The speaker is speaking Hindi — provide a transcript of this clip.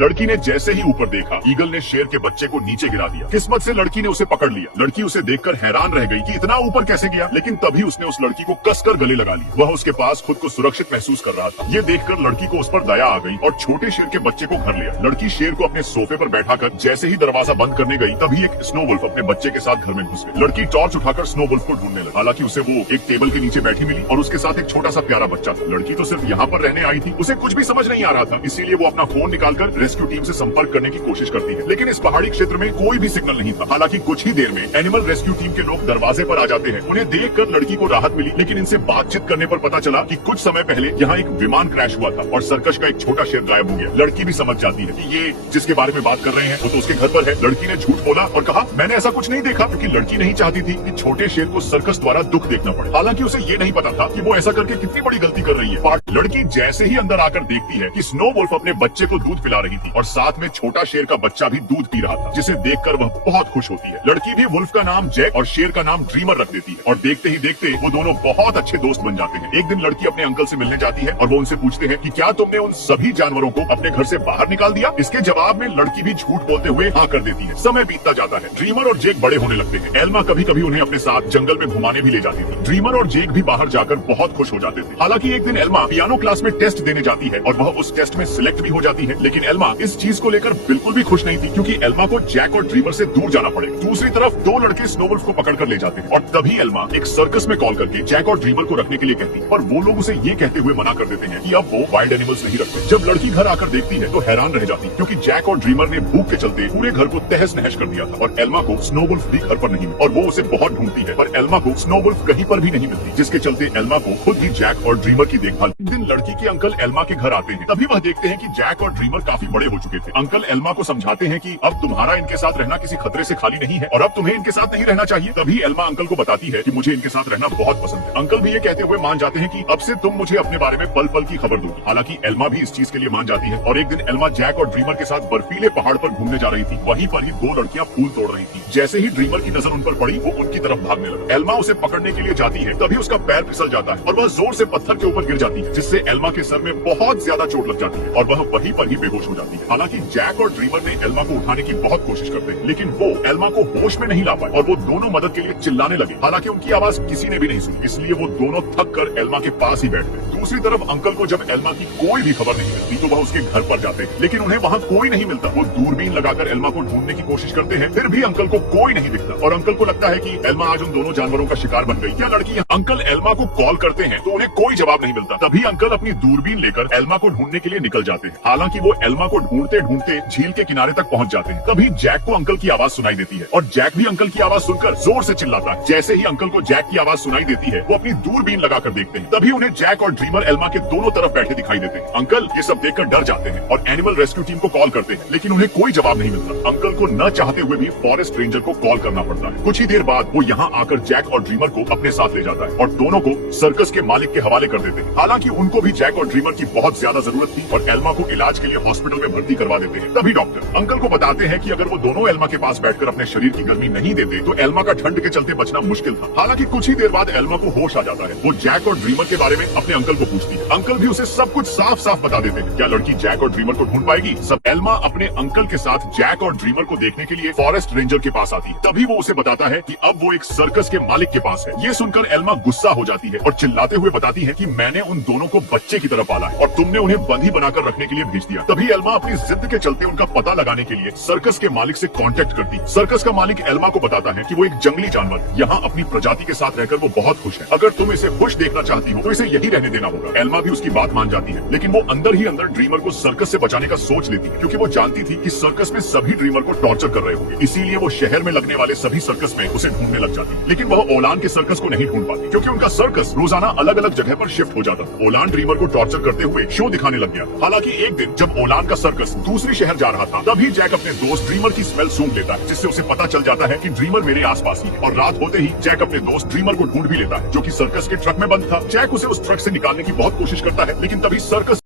लड़की ने जैसे ही ऊपर देखा, ईगल ने शेर के बच्चे को नीचे गिरा दिया। किस्मत से लड़की ने उसे पकड़ लिया। लड़की उसे देखकर हैरान रह गई कि इतना ऊपर कैसे गया, लेकिन तभी उसने उस लड़की को कसकर गले लगा लिया। वह उसके पास खुद को सुरक्षित महसूस कर रहा था। ये देखकर लड़की को उस पर दया आ गई और छोटे शेर के बच्चे को घर लिया। लड़की शेर को अपने सोफे पर बैठाकर जैसे ही दरवाजा बंद करने गई, तभी एक स्नो वुल्फ अपने बच्चे के साथ घर में घुस गई। लड़की टॉर्च उठाकर स्नो वुल्फ को ढूंढने लगी। हालांकि उसे वो एक टेबल के नीचे बैठी मिली और उसके साथ एक छोटा सा प्यारा बच्चा था। लड़की तो सिर्फ यहाँ पर रहने आई थी, उसे कुछ भी समझ नहीं आ रहा था, इसीलिए वो अपना फोन निकालकर रेस्क्यू टीम से संपर्क करने की कोशिश करती है। लेकिन इस पहाड़ी क्षेत्र में कोई भी सिग्नल नहीं था। हालांकि कुछ ही देर में एनिमल रेस्क्यू टीम के लोग दरवाजे पर आ जाते हैं। उन्हें देखकर लड़की को राहत मिली, लेकिन इनसे बातचीत करने पर पता चला कि कुछ समय पहले यहाँ एक विमान क्रैश हुआ था और सर्कस का एक छोटा शेर गायब हो गया। लड़की भी समझ जाती है कि ये जिसके बारे में बात कर रहे हैं वो तो उसके घर पर है। लड़की ने झूठ बोला और कहा मैंने ऐसा कुछ नहीं देखा, क्योंकि लड़की नहीं चाहती थी कि छोटे शेर को सर्कस द्वारा दुख देखना पड़े। हालांकि उसे ये नहीं पता था कि वो ऐसा करके कितनी बड़ी गलती कर रही है। लड़की जैसे ही अंदर आकर देखती है कि स्नो वुल्फ अपने बच्चे को दूध पिला रही थी और साथ में छोटा शेर का बच्चा भी दूध पी रहा था, जिसे देखकर वह बहुत खुश होती है। लड़की भी वुल्फ का नाम जैक और शेर का नाम ड्रीमर रख देती है और देखते ही देखते वो दोनों बहुत अच्छे दोस्त बन जाते हैं। एक दिन लड़की अपने अंकल से मिलने जाती है और वो उनसे पूछते हैं कि क्या तुमने उन सभी जानवरों को अपने घर से बाहर निकाल दिया। इसके जवाब में लड़की भी झूठ बोलते हुए हाँ कर देती है। समय बीतता जाता है। ड्रीमर और जेक बड़े होने लगते हैं। एल्मा कभी कभी उन्हें अपने साथ जंगल में घुमाने भी ले जाती थी। ड्रीमर और जेक भी बाहर जाकर बहुत खुश हो जाते थे। हालांकि एक दिन एल्मा पियानो क्लास में टेस्ट देने जाती है और वह उस टेस्ट में सिलेक्ट भी हो जाती है, लेकिन एल्मा इस चीज को लेकर बिल्कुल भी खुश नहीं थी, क्योंकि एल्मा को जैक और ड्रीमर से दूर जाना पड़ेगा। दूसरी तरफ दो लड़के स्नो वुल्फ को पकड़ कर ले जाते हैं और तभी एल्मा एक सर्कस में कॉल करके जैक और ड्रीमर को रखने के लिए कहती है, पर वो लोग उसे ये कहते हुए मना कर देते हैं कि अब वो वाइल्ड एनिमल्स नहीं रखते। जब लड़की घर आकर देखती है तो हैरान रह जाती है, क्योंकि जैक और ड्रीमर ने भूख के चलते पूरे घर को तहस नहस कर दिया था और एल्मा को स्नो वुल्फ भी घर पर नहीं मिली और वो उसे बहुत ढूंढती है, पर एल्मा को स्नो वुल्फ कहीं पर भी नहीं मिलती, जिसके चलते एल्मा को खुद ही जैक और ड्रीमर की देखभाल। एक दिन लड़की के अंकल एल्मा के घर आते हैं, तभी वह देखते हैं कि जैक और ड्रीमर काफी बड़े हो चुके थे। अंकल एल्मा को समझाते हैं कि अब तुम्हारा इनके साथ रहना किसी खतरे से खाली नहीं है और अब तुम्हें इनके साथ नहीं रहना चाहिए। तभी एल्मा अंकल को बताती है कि मुझे इनके साथ रहना बहुत पसंद है। अंकल भी ये कहते हुए मान जाते हैं कि अब से तुम मुझे अपने बारे में पल पल की खबर दोगी। हालांकि एल्मा भी इस चीज के लिए मान जाती है और एक दिन एल्मा जैक और ड्रीमर के साथ बर्फीले पहाड़ पर घूमने जा रही थी। वहीं पर ही दो लड़कियां फूल तोड़ रही थी। जैसे ही ड्रीमर की नजर उन पर पड़ी, वो उनकी तरफ भागने लगा। एल्मा उसे पकड़ने के लिए जाती है, तभी उसका पैर फिसल जाता है और वह जोर से पत्थर के ऊपर गिर जाती है, जिससे एल्मा के सर में बहुत ज्यादा चोट लग जाती है और वह वहीं पर ही बेहोश हो जाती है। हालांकि जैक और ड्रीमर ने एल्मा को उठाने की बहुत कोशिश करते हैं, लेकिन वो एल्मा को होश में नहीं ला पाए और वो दोनों मदद के लिए चिल्लाने लगे। हालांकि उनकी आवाज किसी ने भी नहीं सुनी, इसलिए वो दोनों थक कर एल्मा के पास ही बैठ गए। दूसरी तरफ अंकल को जब एल्मा की कोई भी खबर नहीं मिलती तो वह उसके घर पर जाते हैं, लेकिन उन्हें वहाँ कोई नहीं मिलता। वो दूरबीन लगाकर एल्मा को ढूंढने की कोशिश करते हैं, फिर भी अंकल को कोई नहीं दिखता और अंकल को लगता है कि एल्मा आज उन दोनों जानवरों का शिकार बन गई। क्या लड़की अंकल एल्मा को कॉल करते हैं तो उन्हें कोई जवाब नहीं मिलता। तभी अंकल अपनी दूरबीन लेकर एल्मा को ढूंढने के लिए निकल जाते हैं। हालांकि वो एल्मा को ढूंढते ढूंढते झील के किनारे तक पहुंच जाते हैं। तभी जैक को अंकल की आवाज सुनाई देती है और जैक भी अंकल की आवाज सुनकर जोर से चिल्लाता है। जैसे ही अंकल को जैक की आवाज सुनाई देती है, वो अपनी दूरबीन लगाकर देखते हैं, तभी उन्हें जैक और ड्रीमर एल्मा के दोनों तरफ बैठे दिखाई देते हैं। अंकल ये सब देखकर डर जाते हैं और एनिमल रेस्क्यू टीम को कॉल करते हैं, लेकिन उन्हें कोई जवाब नहीं मिलता। अंकल को न चाहते हुए भी फॉरेस्ट रेंजर को कॉल करना पड़ता है। कुछ ही देर बाद वो यहाँ आकर जैक और ड्रीमर को अपने साथ ले जाता है और दोनों को सर्कस के मालिक के हवाले कर देते हैं। हालांकि उनको भी जैक और ड्रीमर की बहुत ज्यादा जरूरत थी और एल्मा को इलाज के लिए हॉस्पिटल में भर्ती करवा देते हैं। तभी डॉक्टर अंकल को बताते हैं कि अगर वो दोनों एल्मा के पास बैठकर अपने शरीर की गर्मी नहीं देते तो एल्मा का ठंड के चलते बचना मुश्किल था। हालांकि कुछ ही देर बाद एल्मा को होश आ जाता है। वो जैक और ड्रीमर के बारे में अपने अंकल को पूछती है। अंकल भी उसे सब कुछ साफ साफ बता देते हैं। क्या लड़की जैक और ड्रीमर को ढूंढ पाएगी? सब एल्मा अपने अंकल के साथ जैक और ड्रीमर को देखने के लिए फॉरेस्ट रेंजर के पास आती है। तभी वो उसे बताता है कि अब वो एक सर्कस के मालिक के पास है। ये सुनकर एल्मा गुस्सा हो जाती है और चिल्लाते हुए बताती है कि मैंने उन दोनों को बच्चे की तरह पाला है और तुमने उन्हें बंदी बनाकर रखने के लिए भेज दिया। तभी एल्मा अपनी जिद के चलते उनका पता लगाने के लिए सर्कस के मालिक से कांटेक्ट करती है। सर्कस का मालिक एल्मा को बताता है कि वो एक जंगली जानवर यहाँ अपनी प्रजाति के साथ रहकर वो बहुत खुश है। अगर तुम इसे खुश देखना चाहती हो तो इसे यही रहने देना होगा। एल्मा भी उसकी बात मान जाती है, लेकिन वो अंदर ही अंदर ड्रीमर को सर्कस से बचाने का सोच लेती है, क्योंकि वो जानती थी कि सर्कस में सभी ड्रीमर को टॉर्चर कर रहे होंगे। इसीलिए वो शहर में लगने वाले सभी सर्कस में उसे ढूंढने लग जाती है। लेकिन वह ओलान के सर्कस को नहीं ढूंढ पाती, क्योंकि उनका सर्कस रोजाना अलग अलग जगह पर शिफ्ट हो जाता था। ओलान ड्रीमर को टॉर्चर करते हुए शो दिखाने लग गया। हालांकि एक दिन जब ओलान का सर्कस दूसरी शहर जा रहा था, तभी जैक अपने दोस्त ड्रीमर की स्मेल सूंघ लेता है, जिससे उसे पता चल जाता है कि ड्रीमर मेरे आसपास ही है। और रात होते ही जैक अपने दोस्त ड्रीमर को ढूंढ भी लेता है, जो कि सर्कस के ट्रक में बंद था। जैक उसे उस ट्रक से निकालने की बहुत कोशिश करता है, लेकिन तभी सर्कस